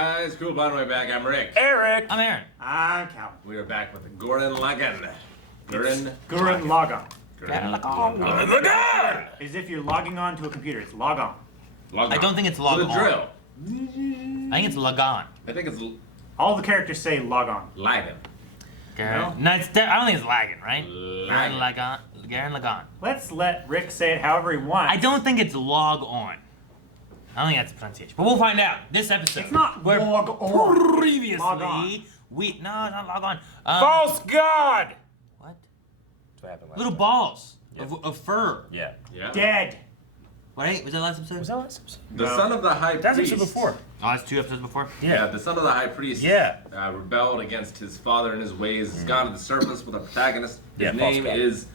guys, cool by the way back. I'm Rick. Eric. I'm Aaron. I'm Cal. We are back with the Gurren Lagann. Gurren Lagann. Gurren Lagann. As if you're logging on to a computer. It's log on. I don't think it's log With a on. drill. I think it's Lagann. I think it's All the characters say log on. Lagann. No, I don't think it's Lagann, right? Lagann. Gurren Lagann. Let's let Rick say it however he wants. I don't think it's log on. I don't think that's the pronunciation, but we'll find out. This episode. It's not log on. Previously, Log on. no, it's not log on. False God. What? That's what happened last Little time. balls Yeah. of fur. Yeah. Yeah. Dead. Right? Was that last episode? Was that last episode? The son of the high That's priest. episode before. Oh, that's 2 episodes before. Yeah, the son of the high priest. Yeah. Rebelled against his father and his ways. Has gone to the surface with a protagonist. His Yeah, false name God. is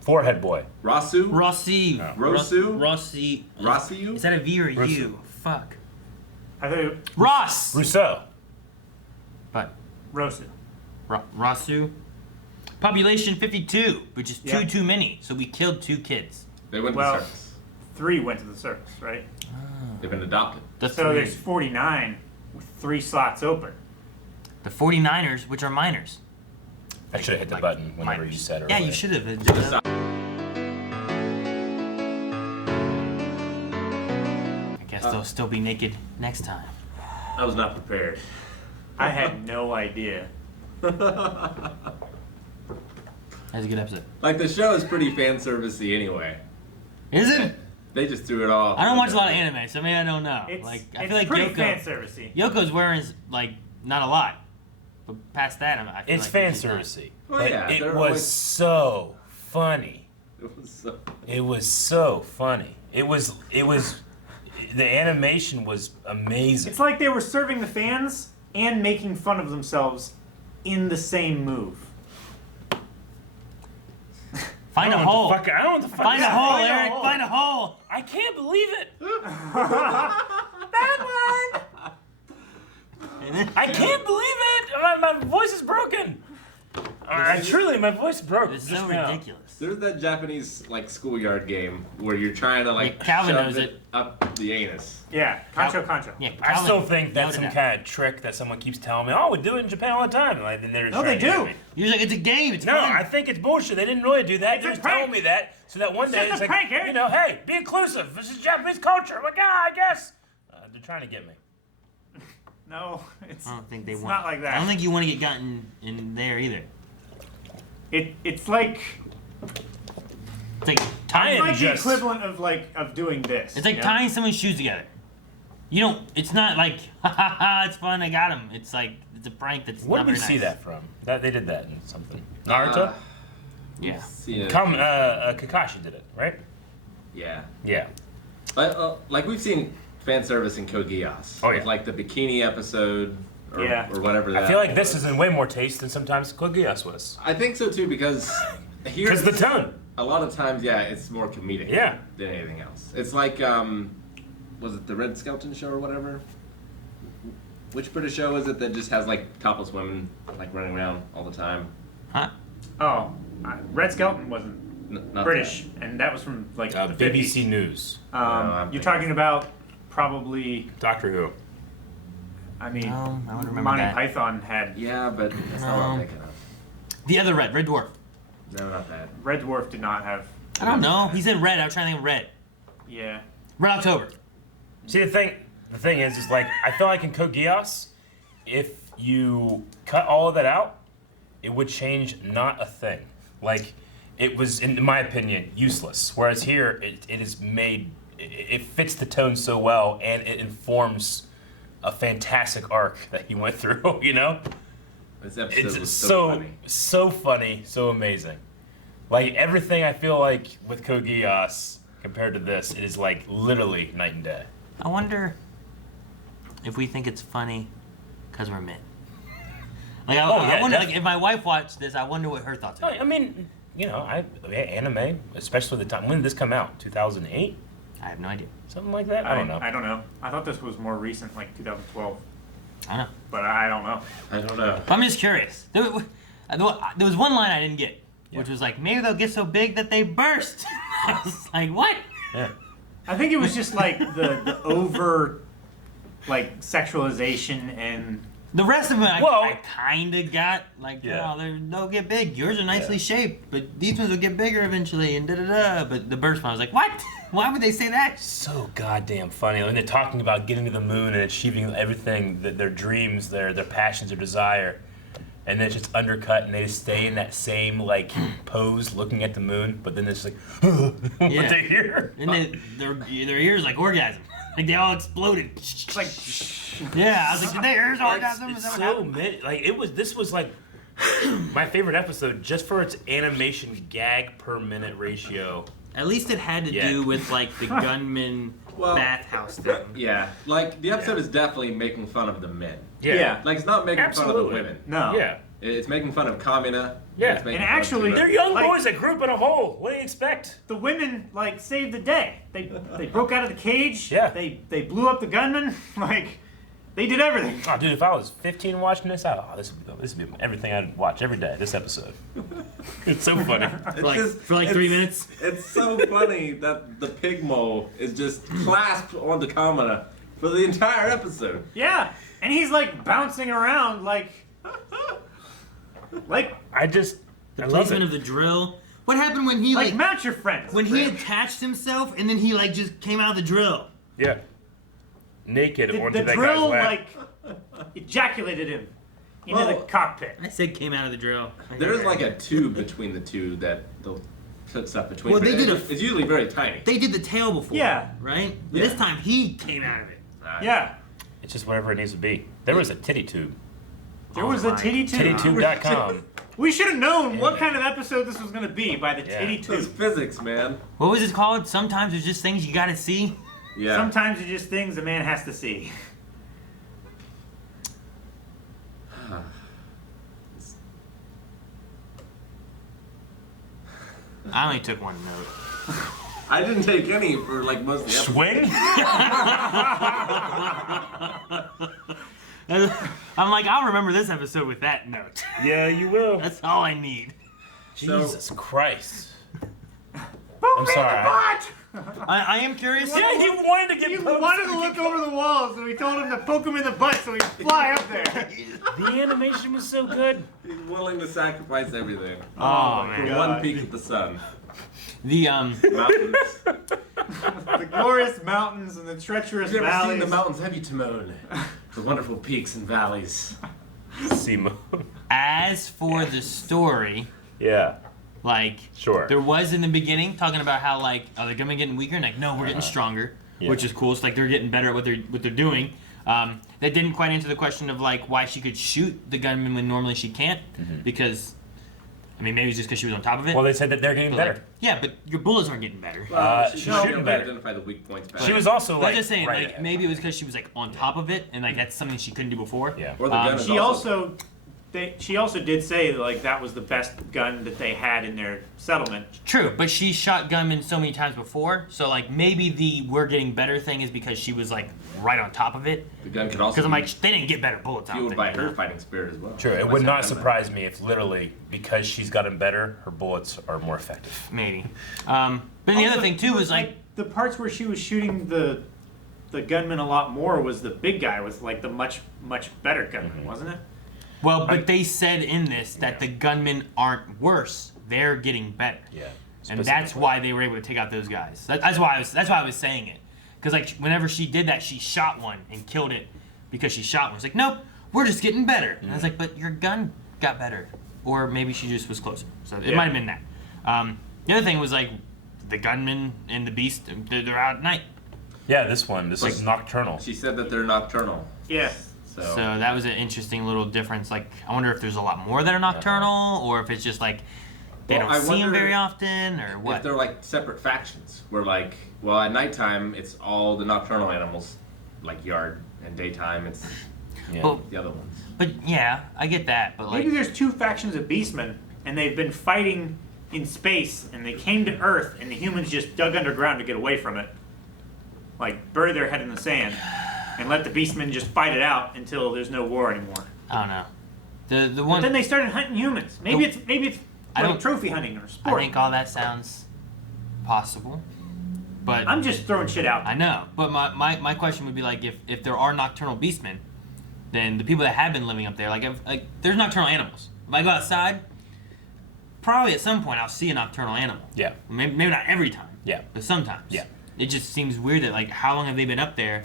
Forehead boy. Rasu. Rossi. No. Rosu? Rossi. Rasiu? Is that a V or a Rosu. U? Fuck. I thought Ross. Rousseau. But Rosu. Rasu. Population 52, which is Yeah. too many. So we killed 2 kids. They went to Well, the circus. 3 went to the circus, right? They've been adopted. The So 3. there's 49 with 3 slots open. The 49ers, which are minors. I should have hit the Like button whenever minors. you said it. Yeah, earlier. you should have. I guess they'll still be naked next time. I was not prepared. I had no idea. That was a good episode. Like, the show is pretty fan servicey anyway. Is it? They just threw it all. I don't watch a lot of anime, so maybe I don't know. It's, I it's feel like pretty fan Yoko. servicey. Yoko's wearing like not a lot, but past that, I feel It's like fan he's not. servicey. Oh, But yeah, it they're was always- so funny. It was so... It was so funny. It was. The animation was amazing. It's like they were serving the fans and making fun of themselves in the same move. Find a I don't hole. know what the fuck- I don't know what the fuck. Find a Yeah, hole, find a Eric. hole. Find a hole. I can't believe it. That one! I can't believe it. My voice is broken. Truly, my voice broke. It's just so now. ridiculous. There's that Japanese, like, schoolyard game where you're trying to, like, Yeah, Calvin shove knows it it. up the anus. Yeah, concho. Yeah, I still Calvin think that's yelled some it out. kind of trick that someone keeps telling me. Oh, we do it in Japan all the time. Like, then they're No, trying they to get do. me. You're like, it's a game. It's No, fun. I think it's bullshit. They didn't really do that. It's They're a just telling prank. me that so that one It's day just it's a like, prank, Eric. you know, hey, be inclusive. This is Japanese culture. Like, I guess. They're trying to get me. No, it's, I don't think they it's want. not like that. I don't think you want to get gotten in there either. It's like It's like I tying. am the just- equivalent of doing this. It's like you know? tying someone's shoes together. You don't. It's not like ha ha ha. It's fun. I got him. It's like it's a prank. That's Where not did we very see nice. that from? That they did that in something. Naruto. Yeah. Kakashi did it, right? Yeah. Yeah. Like, we've seen fan service in Code Geass. Oh, yeah. With, like, the bikini episode or, Yeah. or whatever that I feel like this was. is in way more taste than sometimes Kogias was. I think so, too, because here... Because the tone. A lot of times, yeah, it's more comedic Yeah. than anything else. It's like, was it the Red Skeleton show or whatever? Which British show is it that just has, like, topless women, like, running around all the time? Huh? Oh, Red Skeleton wasn't Not British, and that was from like the 50s. BBC News. I'm You're thinking- talking about probably. Doctor Who. I mean, No, I don't remember Monty that. Python had Yeah, but that's not what I'm No. thinking of. The other Red Dwarf. No, not that. Red Dwarf did not have. I don't know. He's in Red. I was trying to think of Red. Yeah. Red October. See, the thing is like, I feel like in Kogias, if you cut all of that out, it would change not a thing. Like, it was, in my opinion, useless. Whereas here, it is made, it fits the tone so well, and it informs a fantastic arc that he went through, you know? This episode It's was so funny, so amazing. Like, everything I feel like with Kogias compared to this, it is like literally night and day. I wonder if we think it's funny because we're men. Like, I yeah, wonder, like, definitely. if my wife watched this, I wonder what her thoughts are. I mean, you know, anime, especially the time. When did this come out? 2008? I have no idea. Something like that? I don't know. I don't know. I thought this was more recent, like 2012, I don't know. but I don't know. I don't know. I'm just curious. There was one line I didn't get, which was like, maybe they'll get so big that they burst. I was like, what? Yeah. I think it was just like the over like sexualization and The rest of them, Well- I kind of got like, Yeah. oh, they'll get big. Yours are nicely Yeah. shaped, but these ones will get bigger eventually, and da da da. But the burst one, I was like, what? Why would they say that? So goddamn funny. And they're talking about getting to the moon and achieving everything, their dreams, their passions, their desire. And then it's just undercut, and they just stay in that same like pose, looking at the moon. But then it's like, what Yeah. they hear. And their ears like orgasm, like they all exploded. it's like Yeah, I was like, did their ears orgasm? Is It's that what so happened? like it was. This was like my favorite episode just for its animation gag per minute ratio. At least it had to Yeah. do with like the gunman Well, bathhouse thing. Yeah, like the episode Yeah. is definitely making fun of the men. Yeah. Like it's not making fun Absolutely. of the women. no. Yeah. It's making fun of Kamina. Yeah. It's making And fun of actually- Kira. They're young Like- boys that grew up in a hole. What do you expect? The women like saved the day. They broke out of the cage. Yeah. They blew up the gunman. Like they did everything. Oh, dude, if I was 15 watching this, this would be everything I'd watch every day. This episode. It's so funny. For like 3 minutes. It's so funny that the pig mole is just clasped onto Kamina for the entire episode. Yeah. And he's like bouncing around like I just The I love placement it. of the drill. What happened when he like mount your friends. when he attached himself and then he like just came out of the drill? Yeah. Naked the onto that drill guy's lap. like ejaculated him into the Well, cockpit. I said came out of the drill. There's like a tube between the two that they'll put stuff between. Well, but they did it's usually very tiny. They did the tail before. Yeah. Right? But Yeah. this time he came out of it. Yeah. It's just whatever it needs to be. There was a titty tube. There Oh was a my titty tube. Tittytube.com. We should have known what kind of episode this was going to be by the Yeah. titty It's tube. physics, man. What was it called? Sometimes there's just things you gotta see. Yeah. Sometimes it's just things a man has to see. I only took one note. I didn't take any for like most of the episode. Swing? I'm like, I'll remember this episode with that note. Yeah, you will. That's all I need. Jesus Christ. I'm sorry. I am curious. Yeah, he wanted to get He poked wanted so to he look could over the wall, so we told him to poke him in the butt so he'd fly up there. The animation was so good. He's willing to sacrifice everything Oh, for man. one peek at the sun. The Mountains. The glorious mountains and the treacherous You've never valleys. seen the mountains, have you, Timon? The wonderful peaks and valleys. Simo. as for the story, Yeah. like Sure. there was in the beginning talking about how like are they gonna getting weaker and like no we're getting stronger, Yeah. which is cool. It's like they're getting better at what they're doing. That didn't quite answer the question of like why she could shoot the gunman when normally she can't because. I mean, maybe it's just because she was on top of it. Well, they said that they're getting But, better. like, yeah, but your bullets aren't getting better. She's she's not shooting able to better. identify the weak points better. She was also I'm like. just saying, right like ahead. maybe it was because she was like on top of it, and like that's something she couldn't do before. Yeah. Or the gun is She also did say like that was the best gun that they had in their settlement. True, but she shot gunmen so many times before, so like maybe the we're getting better thing is because she was like right on top of it. The gun could also Because I'm be like they didn't get better bullets out fueled there. by her fighting spirit as well. True. It Otherwise, would that not gun- surprise me if literally because she's gotten better, her bullets are more effective. Maybe. But the Also, other thing too was like the parts where she was shooting the gunman a lot more was the big guy with like the much better gunman, wasn't it? well, but they said in this that Yeah. the gunmen aren't worse; they're getting better. Yeah. And that's why they were able to take out those guys. That's why I was saying it. Because like whenever she did that, she shot one and killed it because she shot one. It's like, nope, we're just getting better. And I was like, but your gun got better, or maybe she just was closer. So it Yeah. might have been that. The other thing was like the gunman and the beast. They're out at night. Yeah, this is nocturnal. She said that they're nocturnal. Yeah. So, So that was an interesting little difference. Like I wonder if there's a lot more that are nocturnal, or if it's just like they Well, don't I see them wonder very often, or what. if they're like separate factions, where like, well, at nighttime it's all the nocturnal animals, like yard, and daytime it's Yeah. Well, the other ones. but yeah, I get that. But like, Maybe there's two factions of beastmen, and they've been fighting in space, and they came to Earth, and the humans just dug underground to get away from it. Like, bury their head in the sand, and let the beastmen just fight it out until there's no war anymore. I don't know. The But one then they started hunting humans. Maybe it's I like don't- trophy hunting or I sport. think all that sounds possible. But I'm just throwing shit out. I know. But my question would be like, if there are nocturnal beastmen, then the people that have been living up there, like there's nocturnal animals. If I go outside, probably at some point I'll see a nocturnal animal. Yeah. Maybe not every time. Yeah. But sometimes. Yeah. It just seems weird that like how long have they been up there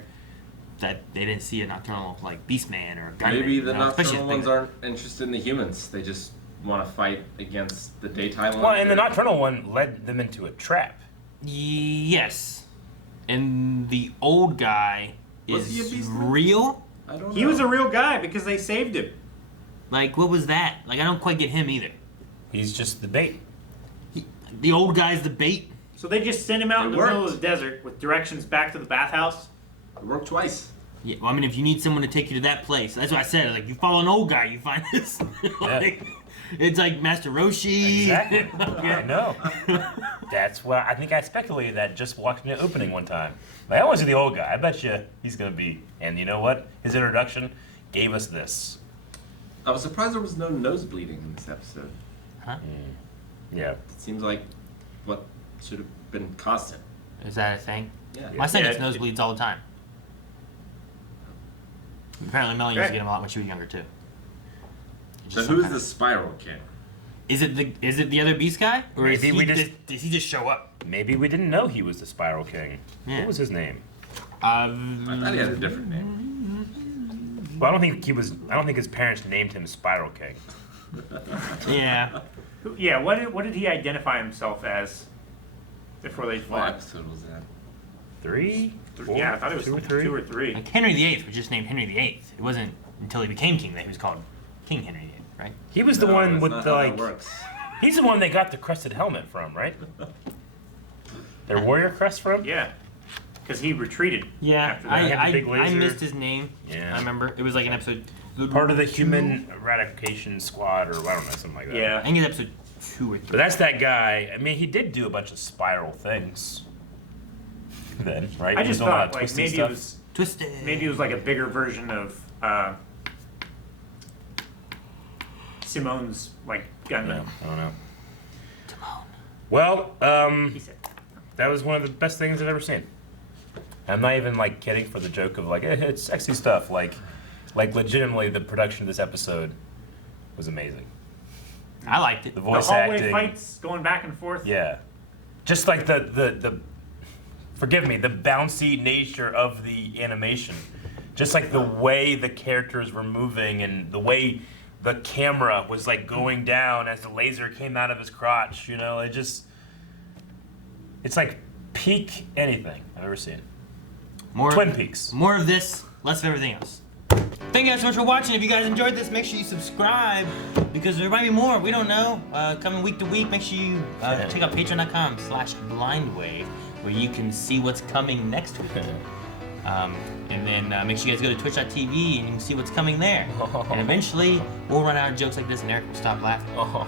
that they didn't see a nocturnal like beastman or a gunman? Maybe the you know? Especially nocturnal if ones they- aren't interested in the humans. They just want to fight against the daytime ones. Well, and the or- nocturnal one led them into a trap. Yes. And the old guy Was he a is beastman? real? I don't know. He was a real guy because they saved him. Like, what was that? Like, I don't quite get him either. He's just the bait. The old guy's the bait. So they just sent him out in It the middle worked. of the desert with directions back to the bathhouse. It worked twice. Yeah, well, I mean, if you need someone to take you to that place, that's what I said. Like, you follow an old guy, you find this. Like, it's like Master Roshi. Exactly. I know. That's why I think I speculated that just watching the opening one time. Like, I want to see the old guy. I bet you he's gonna be. And you know what? His introduction gave us this. I was surprised there was no nose bleeding in this episode. Huh? Yeah. It seems like what should have been constant. Is that a thing? Yeah. My son Yeah, gets nosebleeds all the time. Apparently, Melanie used to Okay. get them a lot when she was younger too. It's So just some who's kind the of- Spiral King? Is it the other beast guy, or is Maybe he, we just- does he just show up? Maybe we didn't know he was the Spiral King. Yeah. What was his name? I thought he had a different name. Well, I don't think he was. I don't think his parents named him Spiral King. Yeah. Yeah, what did he identify himself as before they What fought? episode was that? 3? 4, Yeah, I thought it was 2 or 3. 2 or 3. Like Henry VIII was just named Henry VIII. It wasn't until he became king that he was called King Henry VIII, right? He was the No, one that's with not the how like. that works. He's the one they got the crested helmet from, right? Their warrior crest from? Yeah, because he retreated. Yeah, after that. He had the big I laser. missed his name. Yeah. I remember. It was like an episode. Part of the human eradication squad, or I don't know, something like that. I Yeah. think it's episode 2 or 3. But that's that guy. I mean, he did do a bunch of spiral things. Then, right? I He was just doing a lot thought of like twisty maybe stuff. it was Twisted. maybe it was like a bigger version of Simone's like gunman. I don't know. Well, He said. that was one of the best things I've ever seen. I'm not even like kidding for the joke of like it's sexy stuff. Like legitimately, the production of this episode was amazing. I liked it. The The voice hallway acting, fights going back and forth. yeah, just like the forgive me, the bouncy nature of the animation, just like the way the characters were moving and the way the camera was like going down as the laser came out of his crotch. You know, it's like peak anything I've ever seen. More Twin Peaks. More of this, less of everything else. Thank you guys so much for watching. If you guys enjoyed this, make sure you subscribe because there might be more. We don't know. Coming week to week, make sure you check out patreon.com/blindwave where you can see what's coming next week. And then make sure you guys go to twitch.tv and you can see what's coming there. And eventually, we'll run out of jokes like this and Eric will stop laughing.